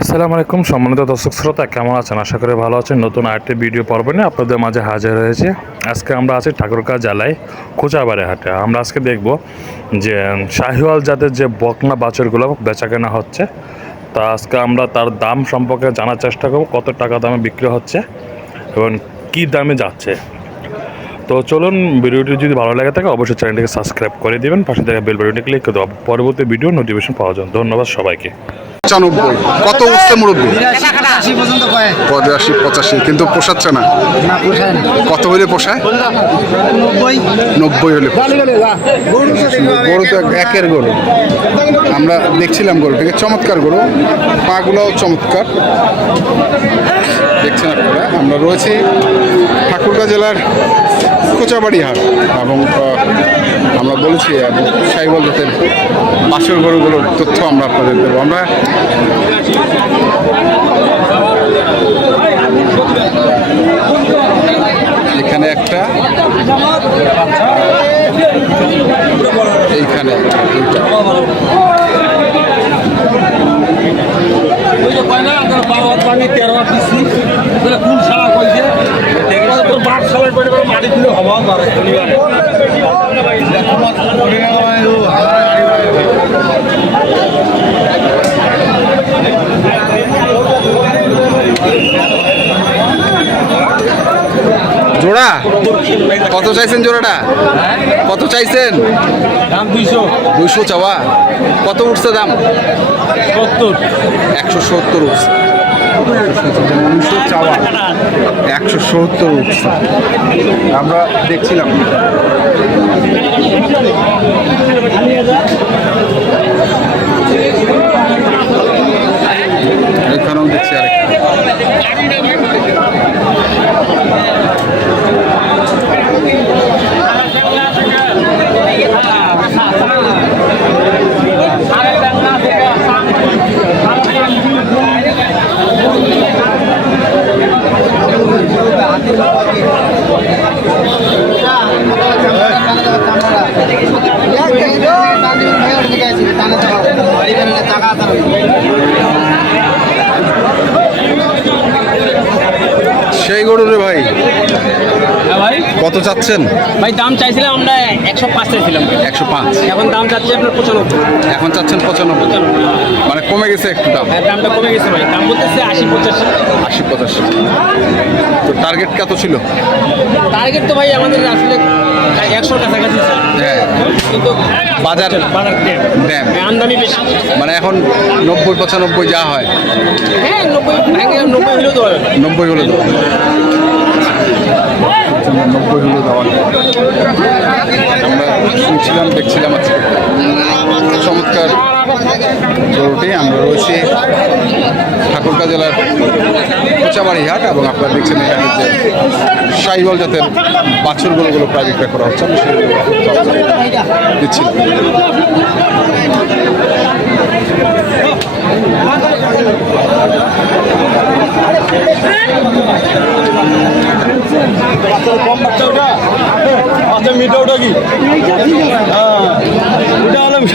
আসসালামু আলাইকুম সম্মানিত দর্শক শ্রোতা, কেমন আছেন? আশা করি ভালো আছেন। নতুন আরেকটি ভিডিও পর্ব নিয়ে আপনাদের মাঝে হাজির হয়েছে। আজকে আমরা আছি ঠাকুরগাঁও জেলায় খোঁচাবাড়ি হাটে। আমরা আজকে দেখব যে শাহিওয়াল জাতের যে বকনা বাছুরগুলো বেচাকেনা হচ্ছে, তা আজকে আমরা তার দাম সম্পর্কে জানার চেষ্টা করব, কত টাকা দামে বিক্রি হচ্ছে এবং কী দামে যাচ্ছে। তো চলুন, ভিডিওটি যদি ভালো লাগে থাকে অবশ্যই চ্যানেলটিকে সাবস্ক্রাইব করে দেবেন, পাশে থেকে বেল বাটনটি ক্লিক করে দেবো পরবর্তী ভিডিও নোটিফিকেশন পাওয়ার জন্য। ধন্যবাদ সবাইকে। 95 কত উঠছে মুরব্বী? 80 পর্যন্ত কয় 85 85 কিন্তু পোষাচ্ছে না। না পোষায় না। কত হলে পোষায়? 90 হলে গরু তো একের গরু। আমরা দেখছিলাম গরুটাকে, চমৎকার গরু, পাগুলোও চমৎকার দেখছেন আপনারা। আমরা রয়েছি ঠাকুরগাঁও জেলার কোচাবাড়ি হাট এবং আমরা বলেছি শাহিওয়াল জাতের বাছুর গরুগুলোর তথ্য আমরা আপনাদের দেবো। আমরা এখানে একটা, এইখানে জোড়া কত চাইছেন? জোড়াটা কত চাইছেন? দাম 200 চাওয়া। কত উঠছে দাম? 70 170 উঠছে। 200 চাওয়া, 170 উঠছে। আমরা দেখছিলাম এখানেও দেখছি আরেকটা। সেই গরু রে ভাই, ভাই কত চাচ্ছেন? ভাই দাম চাইছিলাম আমরা 105 চাইছিলাম। 105। এখন দাম চাচ্ছি আপনার 95। এখন চাচ্ছেন 95, মানে কমে গেছে একটু দাম। হ্যাঁ দামটা কমে গেছে ভাই, দাম বলতেছে 80 85। 80 85। তো টার্গেট কত ছিল? টার্গেট তো ভাই আমাদের আসলে 100 কাছাকাছি, হ্যাঁ, কিন্তু বাজার ড্যাম আমদানি বেশি। মানে এখন 90 95 যা হয়। হ্যাঁ 90 হলেও তো হবে। 90 হলে তো 90 হলে দেওয়া। আমরা শুনছিলাম, দেখছিলাম আজকে চমৎকার গরুটি। আমরা রয়েছি ঠাকুরগাঁও জেলার কোচাবাড়ি হাট এবং আপনারা দেখছেন এখানে যে শাহিওয়াল জাতের বাছুর গরুগুলো প্রায় বিক্রয় করা হচ্ছে। আমি সেগুলো দিচ্ছিলাম।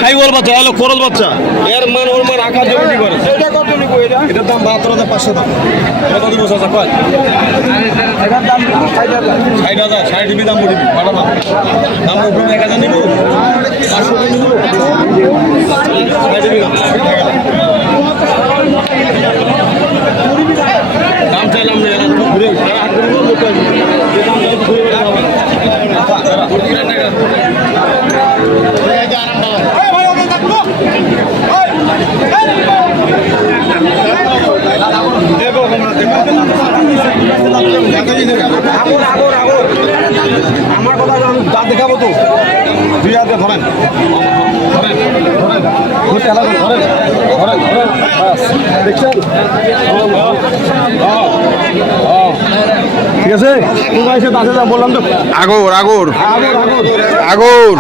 শাহিওয়াল বাচ্চা হলো খরচ বাচ্চা, এর মান ওর মান আঁকা জমি করে। এটা কত নিব? এটার দাম 72,500 টাকা। কত দিব চাচা? কয় এটার দাম 60,000। 60 দাম বলি ভালো না, দাম উপরে 1,000 নিব, 500 নিব, 60 দাম চাইলাম না। ঘুরে হাট আমার কথা দাঁত দেখাবো তো। দুই হাতে ধরেন, দেখছেন? ঠিক আছে, বললাম তো। আগর আগর আগর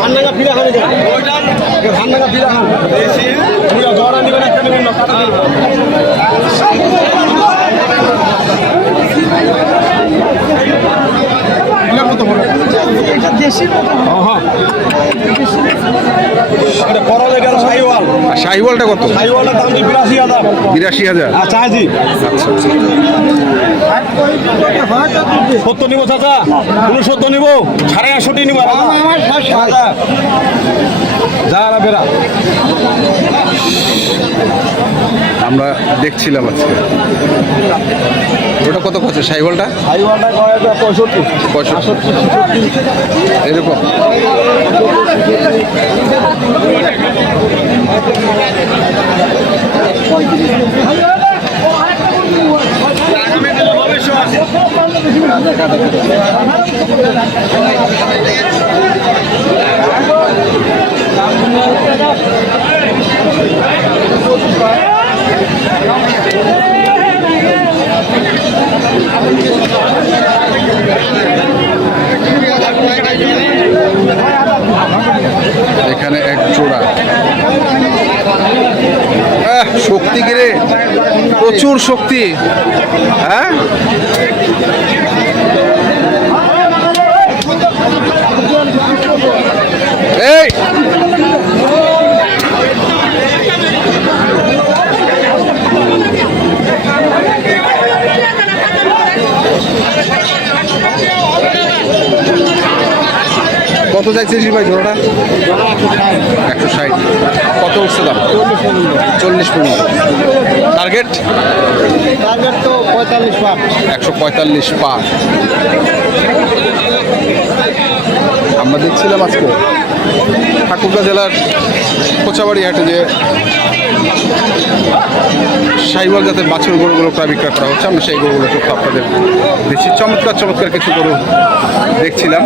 ঠান্ডা ফিরা খানে যায়, ঠান্ডা ফিরা খান জ্বর আনবেন একটা নেবেন না। এটা করলে গেল শাহিওয়াল। আর শাহিওয়ালটা কত? শাহিওয়ালের দাম 82,000। 82,000। আচ্ছা জি। আচ্ছা আচ্ছা। 70 নিব চাচা, 69 নিব, 68.5 নিব। যা না বেরা। আমরা দেখছিলাম আজকে ওটা কত খরচা শাহিওয়ালটা? শাহিওয়ালটা কয় 65। 65 এরকম। এখানে এক জোড়া শক্তি গিরে, প্রচুর শক্তি। হ্যাঁ এই কত চাইছিস ভাই জোড়াটা? 160। কত উঠছে দাম? 40 টার্গেট? টার্গেট তো 45 পার। 145 পার। আমরা দেখছিলাম আজকে ঠাকুরগাঁ জেলার কোচাবাড়ি হাটে যে শাহিওয়াল জাতের বাছুর গরুগুলো প্রায় বিক্রয় করা হচ্ছে। আমরা সেই গরুগুলো তথ্য আপনাদের দিচ্ছি। চমৎকার চমৎকার কিছু গরু দেখছিলাম।